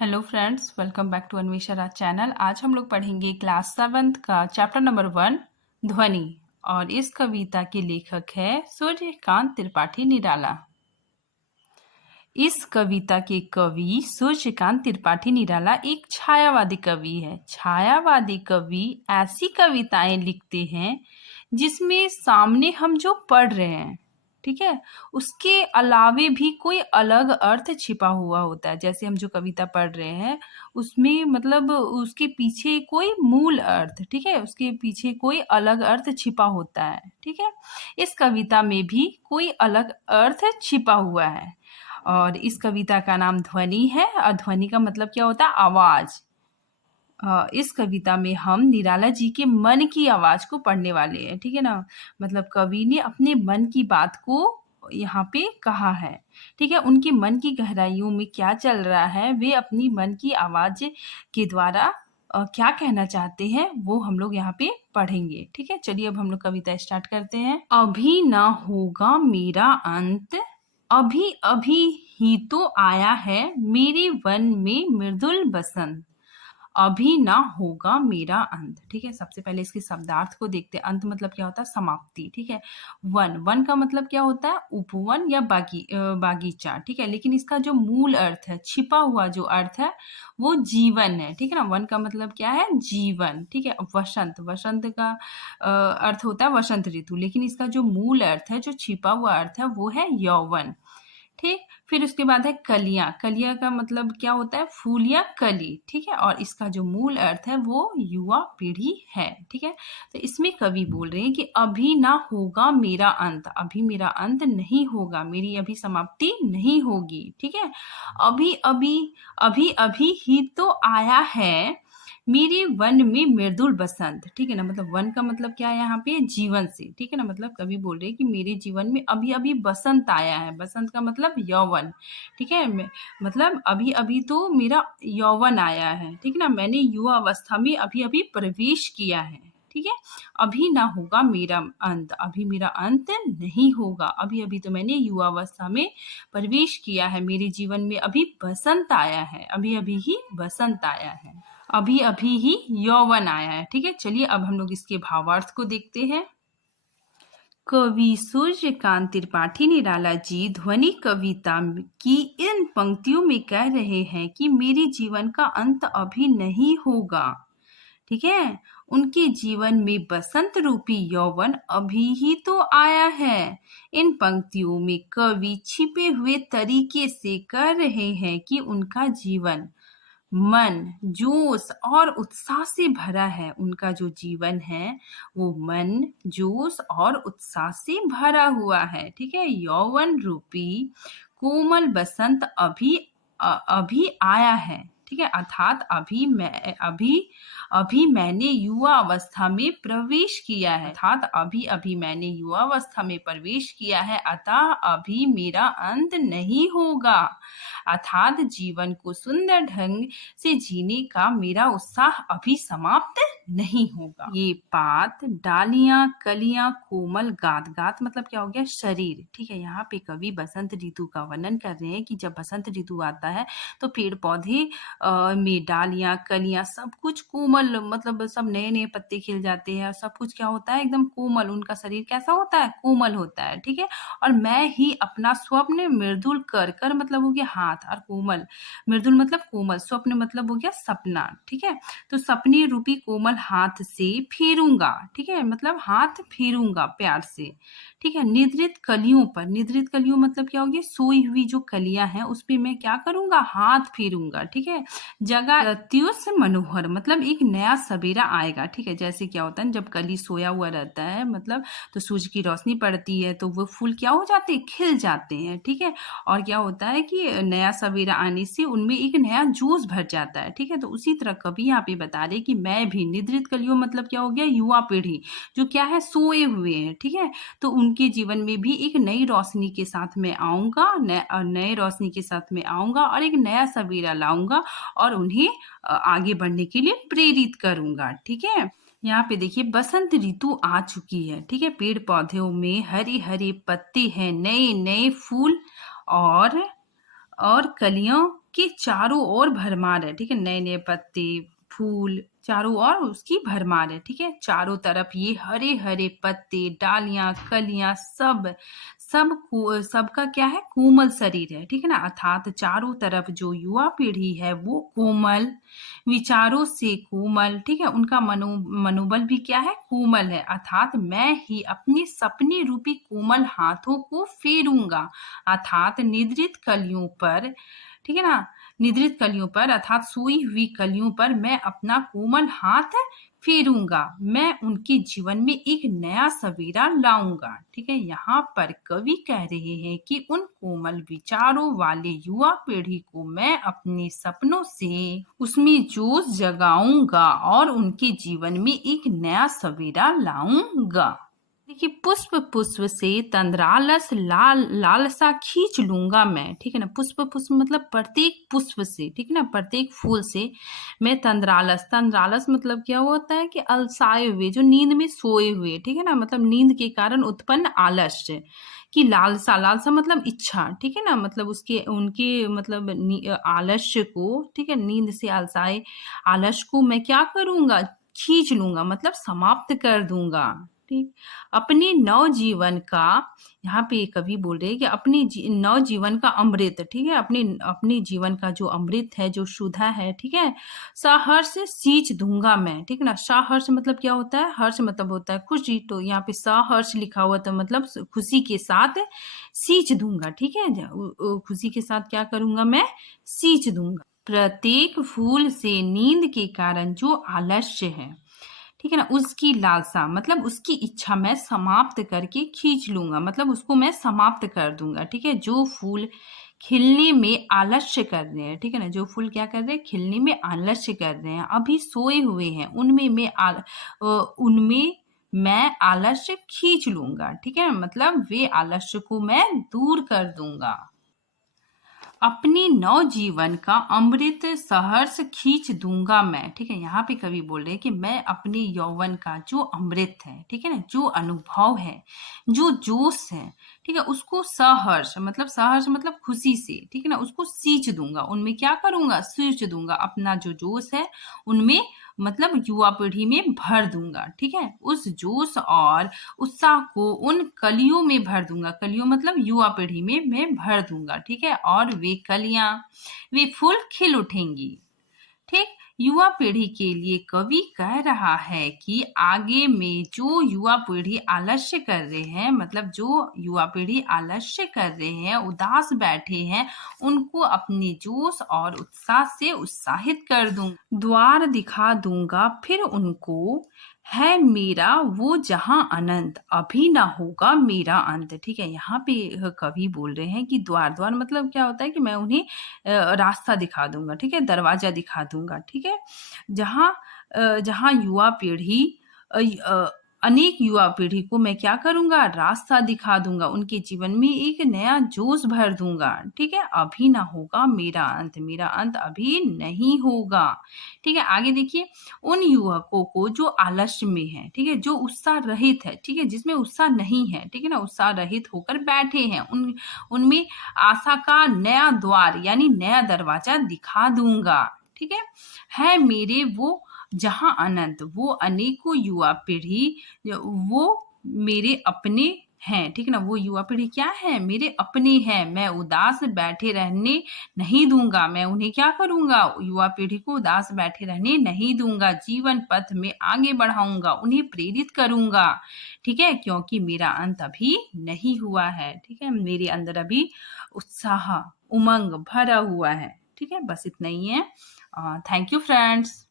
Hello friends, welcome back to Anvesha channel. आज हम लोग पढ़ेंगे क्लास 7 का चैप्टर नंबर 1 ध्वनि। और इस कविता के लेखक है सूर्यकांत त्रिपाठी निराला। इस कविता के कवि सूर्यकांत त्रिपाठी निराला एक छायावादी कवि है। छायावादी कवि ऐसी कविताएं लिखते हैं जिसमें सामने हम जो पढ़ रहे हैं, ठीक है, उसके अलावे भी कोई अलग अर्थ छिपा हुआ होता है। जैसे हम जो कविता पढ़ रहे हैं उसमें मतलब उसके पीछे कोई मूल अर्थ, ठीक है, उसके पीछे कोई अलग अर्थ छिपा होता है, ठीक है। इस कविता में भी कोई अलग अर्थ छिपा हुआ है। और इस कविता का नाम ध्वनि है। और ध्वनि का मतलब क्या होता है? आवाज। इस कविता में हम निराला जी के मन की आवाज को पढ़ने वाले हैं, ठीक है ना। मतलब कवि ने अपने मन की बात को यहाँ पे कहा है, ठीक है। उनके मन की गहराइयों में क्या चल रहा है, वे अपनी मन की आवाज के द्वारा क्या कहना चाहते हैं, वो हम लोग यहाँ पे पढ़ेंगे, ठीक है। चलिए अब हम लोग कविता स्टार्ट करते हैं। अभी ना होगा मेरा अंत, अभी अभी ही तो आया है मेरे वन में मृदुल बसंत। अभी ना होगा मेरा अंत, ठीक है। सबसे पहले इसके शब्दार्थ को देखते हैं। अंत मतलब क्या होता है? समाप्ति, ठीक है। वन, वन का मतलब क्या होता है? उपवन या बागीचा, ठीक है। लेकिन इसका जो मूल अर्थ है, छिपा हुआ जो अर्थ है, वो जीवन है, ठीक है ना। वन का मतलब क्या है? जीवन, ठीक है। वसंत, वसंत का अर्थ होता है वसंत ऋतु, लेकिन इसका जो मूल अर्थ है, जो छिपा हुआ अर्थ है, वो है यौवन, ठीक। फिर उसके बाद है कलियां। कलियां का मतलब क्या होता है? फूल या कली, ठीक है। और इसका जो मूल अर्थ है वो युवा पीढ़ी है, ठीक है। तो इसमें कवि बोल रहे हैं कि अभी ना होगा मेरा अंत, अभी मेरा अंत नहीं होगा, मेरी अभी समाप्ति नहीं होगी, ठीक है। अभी अभी, अभी अभी ही तो आया है मेरे वन में मृदुल बसंत, ठीक है ना। मतलब वन का मतलब क्या है यहाँ पे? जीवन से, ठीक है ना। मतलब कवि बोल रहे हैं कि मेरे जीवन में अभी अभी बसंत आया है। बसंत का मतलब यौवन, ठीक है। मतलब अभी अभी तो मेरा यौवन आया है, ठीक है ना। मैंने युवा अवस्था में अभी अभी प्रवेश किया है, ठीक है। अभी ना होगा मेरा अंत, अभी मेरा अंत नहीं होगा, अभी अभी तो मैंने युवा अवस्था में प्रवेश किया है, मेरे जीवन में अभी बसंत आया है, अभी अभी ही बसंत आया है, अभी अभी ही यौवन आया है, ठीक है। चलिए अब हम लोग इसके भावार्थ को देखते हैं। कवि सूर्यकांत त्रिपाठी निराला जी ध्वनि कविता की इन पंक्तियों में कह रहे हैं कि मेरे जीवन का अंत अभी नहीं होगा, ठीक है। उनके जीवन में बसंत रूपी यौवन अभी ही तो आया है। इन पंक्तियों में कवि छिपे हुए तरीके से कह रहे हैं कि उनका जीवन मन, जोश और उत्साह से भरा है। उनका जो जीवन है वो मन, जोश और उत्साह से भरा हुआ है, ठीक है। यौवन रूपी कोमल बसंत अभी आया है, ठीक है। अर्थात अभी मैंने युवा अवस्था में प्रवेश किया है, अर्थात अभी अभी मैंने युवा अवस्था में प्रवेश किया है, अतः अभी मेरा अंत नहीं होगा। अर्थात जीवन को सुंदर ढंग से जीने का मेरा उत्साह अभी समाप्त नहीं होगा। ये पात, डालियां, कलियां, कोमल गात, गात मतलब क्या हो गया? शरीर, ठीक है। यहाँ पे कवि बसंत ऋतु का वर्णन कर रहे हैं कि जब बसंत ऋतु आता है तो पेड़ पौधे में डालियां, कलियां, सब कुछ कोमल, मतलब सब नए नए पत्ते खिल जाते हैं, सब कुछ क्या होता है? एकदम कोमल। उनका शरीर कैसा होता है? कोमल होता है, ठीक है। और मैं ही अपना स्वप्न मृदुल कर, कर मतलब हो गया हाथ, और कोमल, मृदुल मतलब कोमल, स्वप्न मतलब हो गया सपना, ठीक है। तो सपने रूपी कोमल हाथ से फेरूंगा, ठीक है। मतलब हाथ फेरूंगा प्यार से, ठीक है। निद्रित कलियों पर, निद्रित कलियों मतलब क्या होगी? सोई हुई जो कलियां हैं उस पे मैं क्या करूंगा? हाथ फेरूंगा, ठीक है। जगा प्रत्युष मनोहर मतलब एक नया सवेरा आएगा, ठीक है। जैसे क्या होता है जब कली सोया हुआ रहता है, मतलब तो सूरज की रोशनी पड़ती है तो वो फूल क्या हो जाते हैं? खिल जाते हैं, ठीक है। और क्या होता है कि नया सवेरा आने से उनमें एक नया जोश भर जाता है, ठीक है। तो उसी तरह कवि यहाँ पे बता रहे कि मैं भी, निद्रित कलियों मतलब क्या हो गया? युवा पीढ़ी जो क्या है? सोए हुए हैं, ठीक है। तो उनके जीवन में भी एक नई रोशनी के साथ में आऊंगा, नए रोशनी के साथ में आऊंगा और एक नया सवेरा लाऊंगा और उन्हें आगे बढ़ने के लिए प्रेरित करूंगा, ठीक है। यहाँ पे देखिए बसंत ऋतु आ चुकी है, ठीक है। पेड़ पौधों में हरे हरे पत्ते हैं, नए नए फूल और कलियां के चारों ओर भरमार है, ठीक है, नए नए पत्ते, फूल, चारों ओर उसकी भरमार है, ठीक है, चारों तरफ ये हरे हरे पत्ते, डालियां, कलियां, सबका क्या है, कोमल शरीर है, ठीक है ना। अर्थात चारों तरफ जो युवा पीढ़ी है वो कोमल विचारों से, कोमल, ठीक है, उनका मनोबल भी क्या है, कोमल है। अर्थात मैं ही अपने सपने रूपी कोमल हाथों को फेरूंगा, अर्थात निद्रित कलियों पर, ठीक है ना, निद्रित कलियों पर अर्थात सोई हुई कलियों पर मैं अपना कोमल हाथ फेरूंगा, मैं उनके जीवन में एक नया सवेरा लाऊंगा, ठीक है। यहाँ पर कवि कह रहे हैं कि उन कोमल विचारों वाले युवा पीढ़ी को मैं अपने सपनों से उसमें जोश जगाऊंगा और उनके जीवन में एक नया सवेरा लाऊंगा। देखिए, पुष्प पुष्प से तंद्रालस लालसा खींच लूंगा मैं, ठीक है ना। पुष्प पुष्प मतलब प्रत्येक पुष्प से, ठीक है ना, प्रत्येक फूल से मैं तंद्रालस मतलब क्या होता है कि अलसाए हुए, जो नींद में सोए हुए, ठीक है ना, मतलब नींद के कारण उत्पन्न आलस्य की लालसा मतलब इच्छा, ठीक है ना, मतलब उसके उनके मतलब आलस्य को, ठीक है, नींद से अलसाए आलस्य को मैं क्या करूंगा, खींच लूंगा मतलब समाप्त कर दूंगा, ठीक। अपने नवजीवन का, यहाँ पे कवि बोल रहे हैं कि अपने नवजीवन का अमृत, ठीक है, अपने अपने जीवन का जो अमृत है, जो शुद्धा है, ठीक है, सहर्ष सींच दूंगा मैं, ठीक है ना। सहर्ष मतलब क्या होता है, हर्ष मतलब होता है खुशी, तो यहाँ पे सहर्ष लिखा हुआ तो मतलब खुशी के साथ सींच दूंगा, ठीक है, खुशी के साथ क्या करूंगा मैं, सींच दूंगा। प्रत्येक फूल से नींद के कारण जो आलस्य है, ठीक है ना, उसकी लालसा मतलब उसकी इच्छा मैं समाप्त करके खींच लूंगा, मतलब उसको मैं समाप्त कर दूंगा, ठीक है। जो फूल खिलने में आलस्य कर रहे हैं, ठीक है ना, जो फूल क्या कर रहे हैं, खिलने में आलस्य कर रहे हैं, अभी सोए हुए हैं, उनमें मैं आलस्य खींच लूंगा, ठीक है, मतलब वे आलस्य को मैं दूर कर दूंगा। अपने नवजीवन का अमृत सहर्ष खींच दूंगा मैं, ठीक है। यहाँ पे कवि बोल रहे हैं कि मैं अपने यौवन का जो अमृत है, ठीक है ना, जो अनुभव है, जो जोश है, ठीक है, उसको सहर्ष मतलब खुशी से, ठीक है ना, उसको सींच दूंगा, उनमें क्या करूंगा, सींच दूंगा, अपना जो जोश है उनमें मतलब युवा पीढ़ी में भर दूंगा, ठीक है। उस जोश और उत्साह को उन कलियों में भर दूंगा, कलियों मतलब युवा पीढ़ी में मैं भर दूंगा, ठीक है, और वे कलियां, वे फूल खिल उठेंगी, ठीक। युवा पीढ़ी के लिए कवि कह रहा है कि आगे में जो युवा पीढ़ी आलस्य कर रहे हैं, मतलब जो युवा पीढ़ी आलस्य कर रहे हैं, उदास बैठे हैं, उनको अपने जोश और उत्साह से उत्साहित कर दूंगा, द्वार दिखा दूंगा फिर उनको, है मेरा वो जहां अनंत, अभी ना होगा मेरा अंत, ठीक है। यहाँ पे कवि बोल रहे हैं कि द्वार द्वार मतलब क्या होता है कि मैं उन्हें रास्ता दिखा दूंगा, ठीक है, दरवाजा दिखा दूंगा, ठीक है, जहाँ जहाँ युवा पीढ़ी अनेक युवा पीढ़ी को मैं क्या करूंगा, रास्ता दिखा दूंगा, उनके जीवन में एक नया जोश भर दूंगा, ठीक है। अभी ना होगा मेरा अंत, मेरा अंत अभी नहीं होगा, ठीक है। आगे देखिए, उन युवकों को जो आलस्य में है, ठीक है, जो उत्साह रहित है, ठीक है, जिसमें उत्साह नहीं है, ठीक है ना, उत्साह रहित होकर बैठे हैं, उनमें आशा का नया द्वार यानी नया दरवाजा दिखा दूंगा, ठीक है मेरे वो जहां अनंत, वो अनेकों युवा पीढ़ी वो मेरे अपने हैं, ठीक है ना, वो युवा पीढ़ी क्या है, मेरे अपने हैं, मैं उदास बैठे रहने नहीं दूंगा, मैं उन्हें क्या करूंगा, युवा पीढ़ी को उदास बैठे रहने नहीं दूंगा, जीवन पथ में आगे बढ़ाऊंगा, उन्हें प्रेरित करूंगा, ठीक है, क्योंकि मेरा अंत अभी नहीं हुआ है, ठीक है, मेरे अंदर अभी उत्साह उमंग भरा हुआ है, ठीक है। बस इतना ही है। Thank you friends.